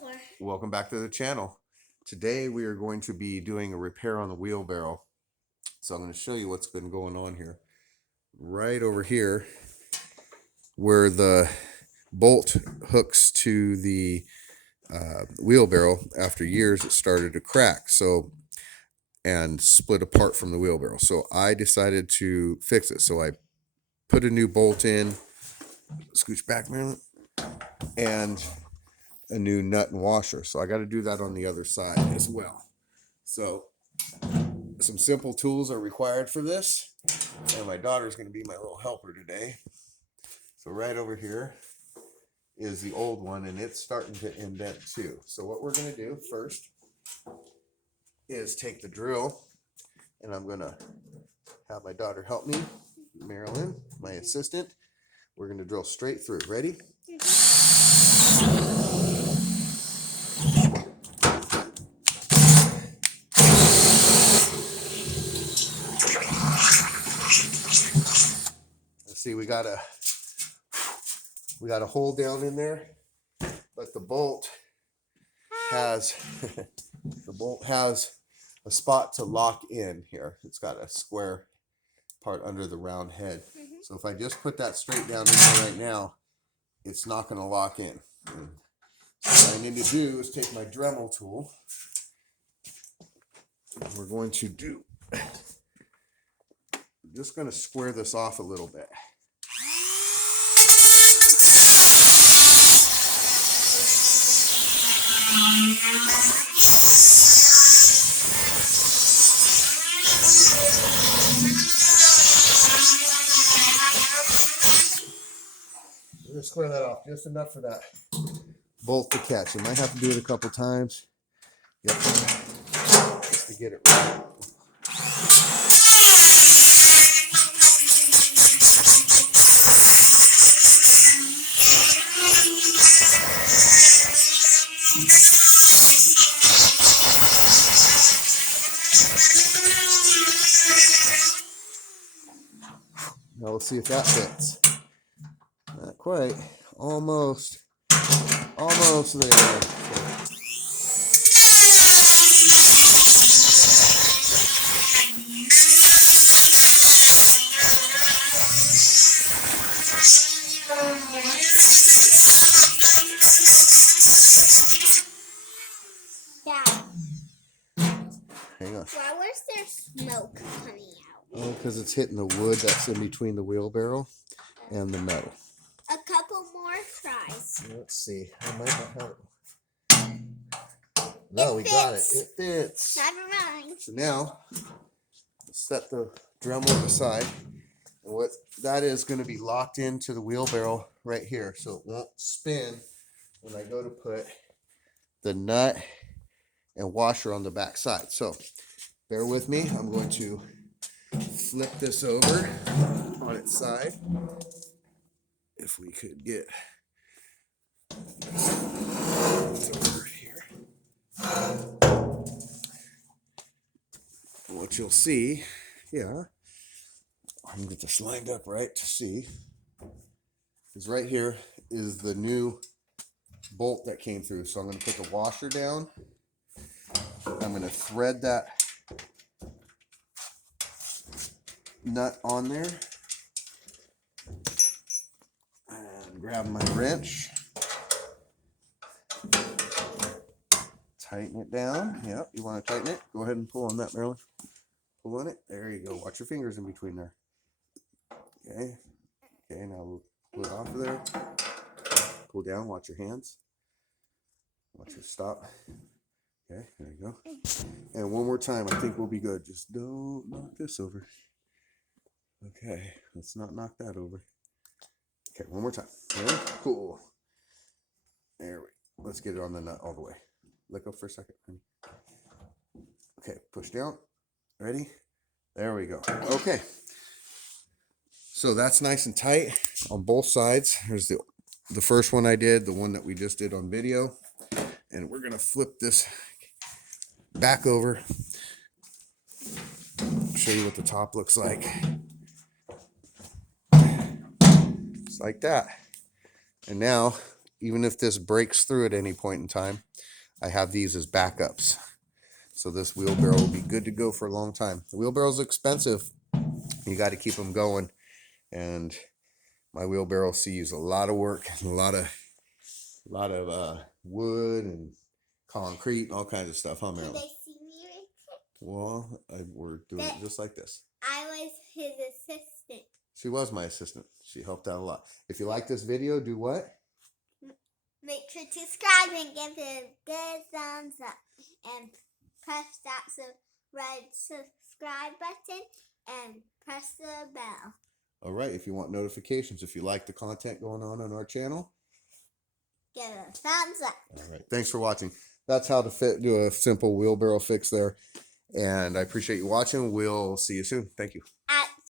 before. Welcome back to the channel. Today we are going to be doing a repair on the wheelbarrow. So I'm going to show you what's been going on here. Right over here where the bolt hooks to the wheelbarrow, after years it started to crack and split apart from the wheelbarrow. So I decided to fix it. So I put a new bolt in, scooch back, Marilyn, and a new nut and washer. So I got to do that on the other side as well. So some simple tools are required for this, and my daughter's going to be my little helper today. So right over here is the old one, and it's starting to indent too. So what we're going to do first is take the drill, and I'm going to have my daughter help me, Marilyn, my assistant. We're going to drill straight through. Ready? Let's see, we got a hole down in there, but the bolt has a spot to lock in here. It's got a square part under the round head. So if I just put that straight down in there right now, it's not going to lock in. So what I need to do is take my Dremel tool. We're going to just going to square this off a little bit. We're going to square that off just enough for that bolt to catch. You might have to do it a couple times. Yep. Just to get it right. Now we'll see if that fits. Not quite. Almost there. Dad, Hang on. why was there smoke coming out? Oh, because it's hitting the wood that's in between the wheelbarrow and the metal. A couple more tries. Let's see. I might not have it. No, we got it. It fits. Never mind. So now, set the Dremel aside. And what that is going to be locked into the wheelbarrow right here. So it won't spin when I go to put the nut and washer on the back side. So bear with me. I'm going to flip this over on its side. If we could get this over here. What you'll see, I'm gonna get this lined up right to see, is right here is the new bolt that came through. So I'm going to put the washer down. I'm going to thread that nut on there and grab my wrench, tighten it down. Yep, you want to tighten it? Go ahead and pull on that, Marilyn. Pull on it. There you go. Watch your fingers in between there. Okay, now we'll pull it off of there. Pull down. Watch your hands. Watch your stop. Okay, there you go. And one more time. I think we'll be good. Just don't knock this over. Okay, let's not knock that over. Okay, one more time. Ready? Cool. There we go. Let's get it on the nut all the way. Let go for a second. Okay, push down. Ready? There we go. Okay. So that's nice and tight on both sides. Here's the first one I did, the one that we just did on video. And we're going to flip this back over. Show you what the top looks like. Just like that. And now even if this breaks through at any point in time, I have these as backups. So this wheelbarrow will be good to go for a long time. The wheelbarrow's expensive. You got to keep them going. And my wheelbarrow sees a lot of work, and a lot of wood and concrete and all kinds of stuff, huh, Can Marilyn? they see me right there? Well, we're doing it just like this. I was his assistant. She was my assistant. She helped out a lot. If you like this video, do what? Make sure to subscribe and give it a good thumbs up. And press that red subscribe button and press the bell. All right. If you want notifications, if you like the content going on our channel, Give it a thumbs up. all right. Thanks for watching. That's how to do a simple wheelbarrow fix there. And I appreciate you watching. We'll see you soon. Thank you.